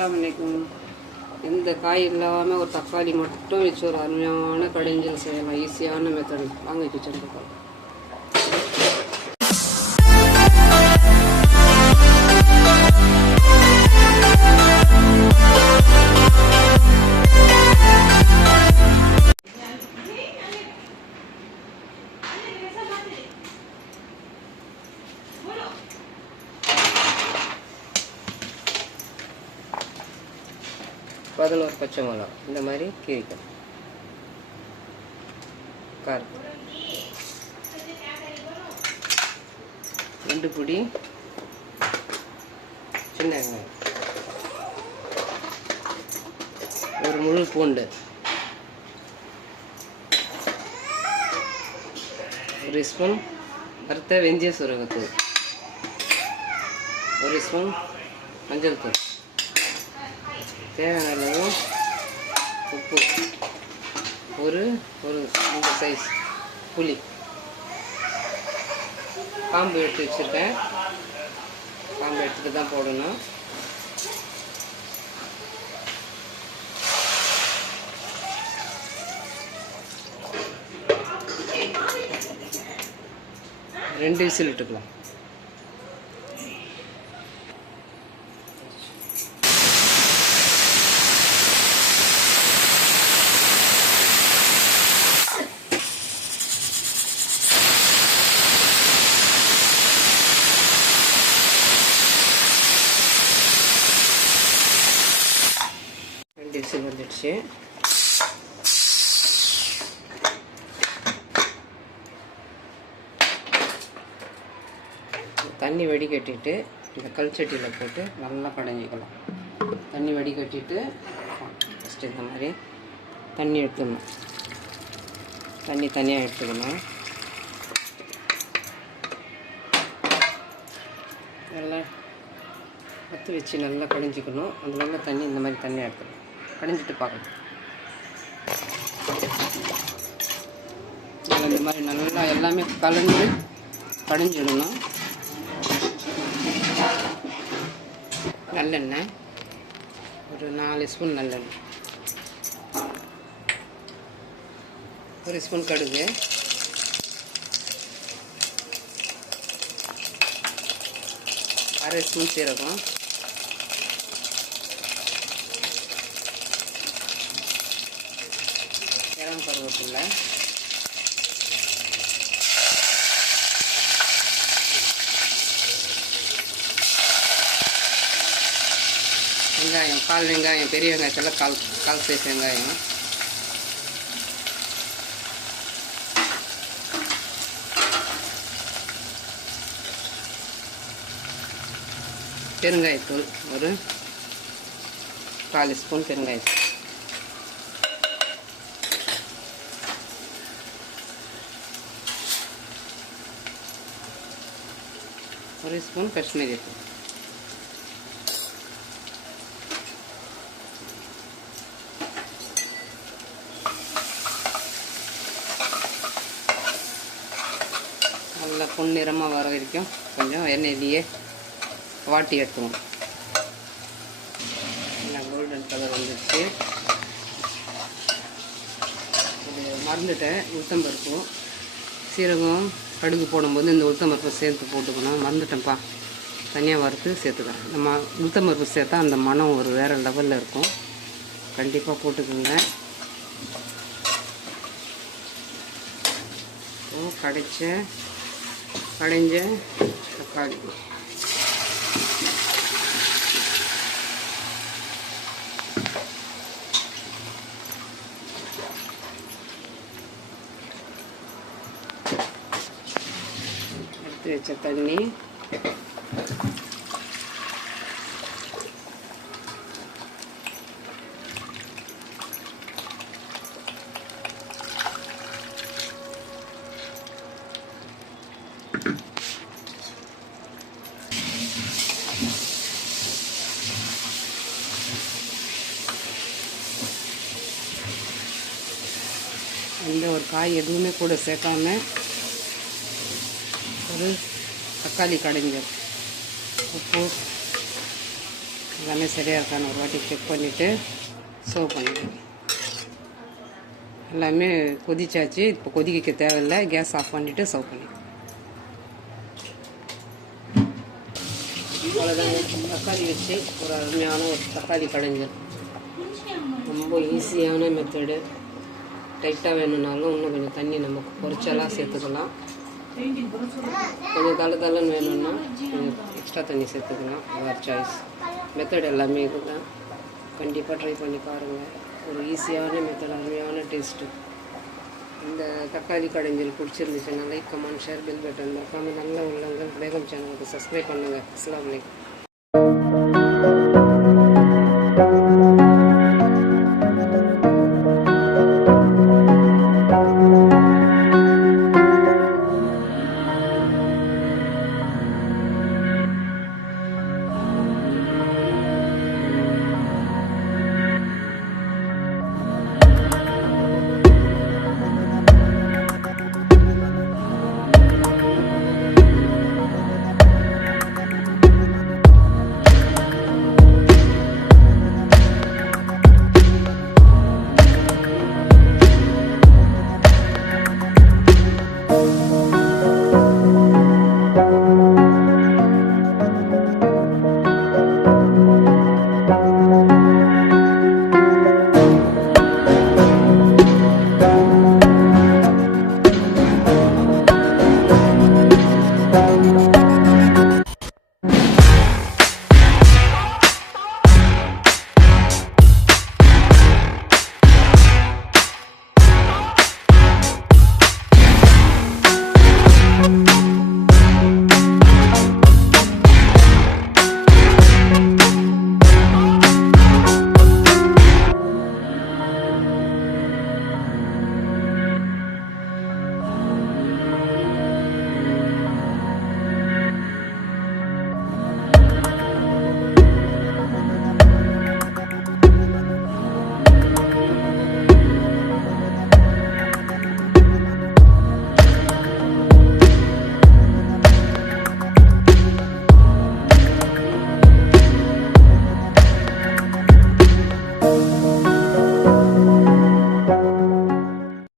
அஸ்ஸலாமு அலைக்கும். எந்த காய் இல்லாமல் ஒரு தக்காளி மட்டும் வச்சு ஒரு அருமையான கடைஞ்சல் செய்யலாம். ஈஸியான மெத்தட். வாங்க கிச்சன் பார்க்கலாம். பதினோரு பச்சை மிளகா இந்த மாதிரி கீரிக்கணும். காரம் 2 பொடி சின்ன வெங்காயம், ஒரு முழு பூண்டு, ஒரு ஸ்பூன் வறுத்த வெந்தய சீரகத்தூள், ஒரு ஸ்பூன் மஞ்சள் தூள், தேவையான அளவு உப்பு, ஒரு இந்த சைஸ் புளி, காம்பு எடுத்து வச்சுருக்கேன். காம்பு எடுத்துட்டு தான் போடணும். ரெண்டு விசில் விட்டுக்கலாம். விசில் வந்துடுச்சு. தண்ணி வடிகட்டிட்டு இந்த கல் சட்டியில் போட்டு நல்லா கடைஞ்சிக்கலாம். தண்ணி வடிகட்டிட்டு ஃபஸ்ட்டு இந்த மாதிரி தண்ணி எடுத்துக்கணும். தண்ணி தனியாக எடுத்துக்கணும். நல்லா பற்ற வச்சு நல்லா கடைஞ்சிக்கணும். அது நல்லா தண்ணி இந்த மாதிரி தண்ணி எடுத்துக்கணும். கடைஞ்சிட்டு பார்க்கணும். இந்த மாதிரி நல்லா எல்லாமே கலந்து கடைஞ்சிடணும். நல்லெண்ணெய் ஒரு 4 ஸ்பூன் நல்லெண்ணெய், 1 ஸ்பூன் கடுகு, அரை ஸ்பூன் சீரகம், கருவேப்பிலை, வெங்காயம், கால் வெங்காயம், பெரிய வெங்காயத்தில் கால் சைஸ் வெங்காயம், பெருங்காயத்தூள் ஒரு 4 ஸ்பூன் பெருங்காயத்தூள், ஒரு ஸ்பூன் காஷ்மீரி தூள், நல்லா பொன்னிறமாக வர வரைக்கும் கொஞ்சம் எண்ணெயிலேயே வாட்டி எடுத்துக்கணும். நல்லா கோல்டன் கலர் வந்துடுச்சு. மறந்துட்டேன், உளுத்தம்பருப்பு சீரகம் கடுகு போடும்போது இந்த உளுத்தம்பருப்பு சேர்த்து போட்டுக்கணும். மறந்துட்டேன்ப்பா, தனியாக வறுத்து சேர்த்துக்கிறேன். நம்ம உளுத்தம்பருப்பு சேர்த்தா அந்த மனம் ஒரு வேறு லெவலில் இருக்கும். கண்டிப்பாக போட்டுக்கோங்க. கடைஞ்ச தக்காளி, எடுத்து வச்ச தண்ணி, எந்த ஒரு காய் எதுவுமே கூட சேர்க்காம ஒரு தக்காளி கடைஞ்சல், உப்பு, எல்லாமே சரியாக இருக்கான்னு ஒரு வாட்டி செக் பண்ணிவிட்டு சர்வ் பண்ணிடுவேன். எல்லாமே கொதிச்சாச்சு. இப்போ கொதிக்க தேவையில்லை. கேஸ் ஆஃப் பண்ணிவிட்டு சர்வ் பண்ணிடுவேன். அவ்வளோதாங்க. தக்காளி வச்சு ஒரு அருமையான ஒரு தக்காளி கடைஞ்சல். ரொம்ப ஈஸியான மெத்தடு. டைட்டாக வேணும்னாலும் இன்னும் கொஞ்சம் தண்ணி நம்ம குறைச்சலாம் சேர்த்துக்கலாம். கொஞ்சம் தள்ளன்னு வேணும்னா கொஞ்சம் எக்ஸ்ட்ரா தண்ணி சேர்த்துக்கலாம். வேறு சாய்ஸ். மெத்தட் எல்லாமே இதுதான். கண்டிப்பாக ட்ரை பண்ணி பாருங்கள். ஒரு ஈஸியான மெத்தட், அருமையான டேஸ்ட்டு. இந்த தக்காளி கடைஞ்சல் பிடிச்சிருந்துச்சுன்னா like, comment, share, bell button மறக்காமல் நல்ல உள்ளங்கள் பேகம் சேனலுக்கு சப்ஸ்கிரைப் பண்ணுங்கள். அஸ்ஸலாமு அலைக்கும்.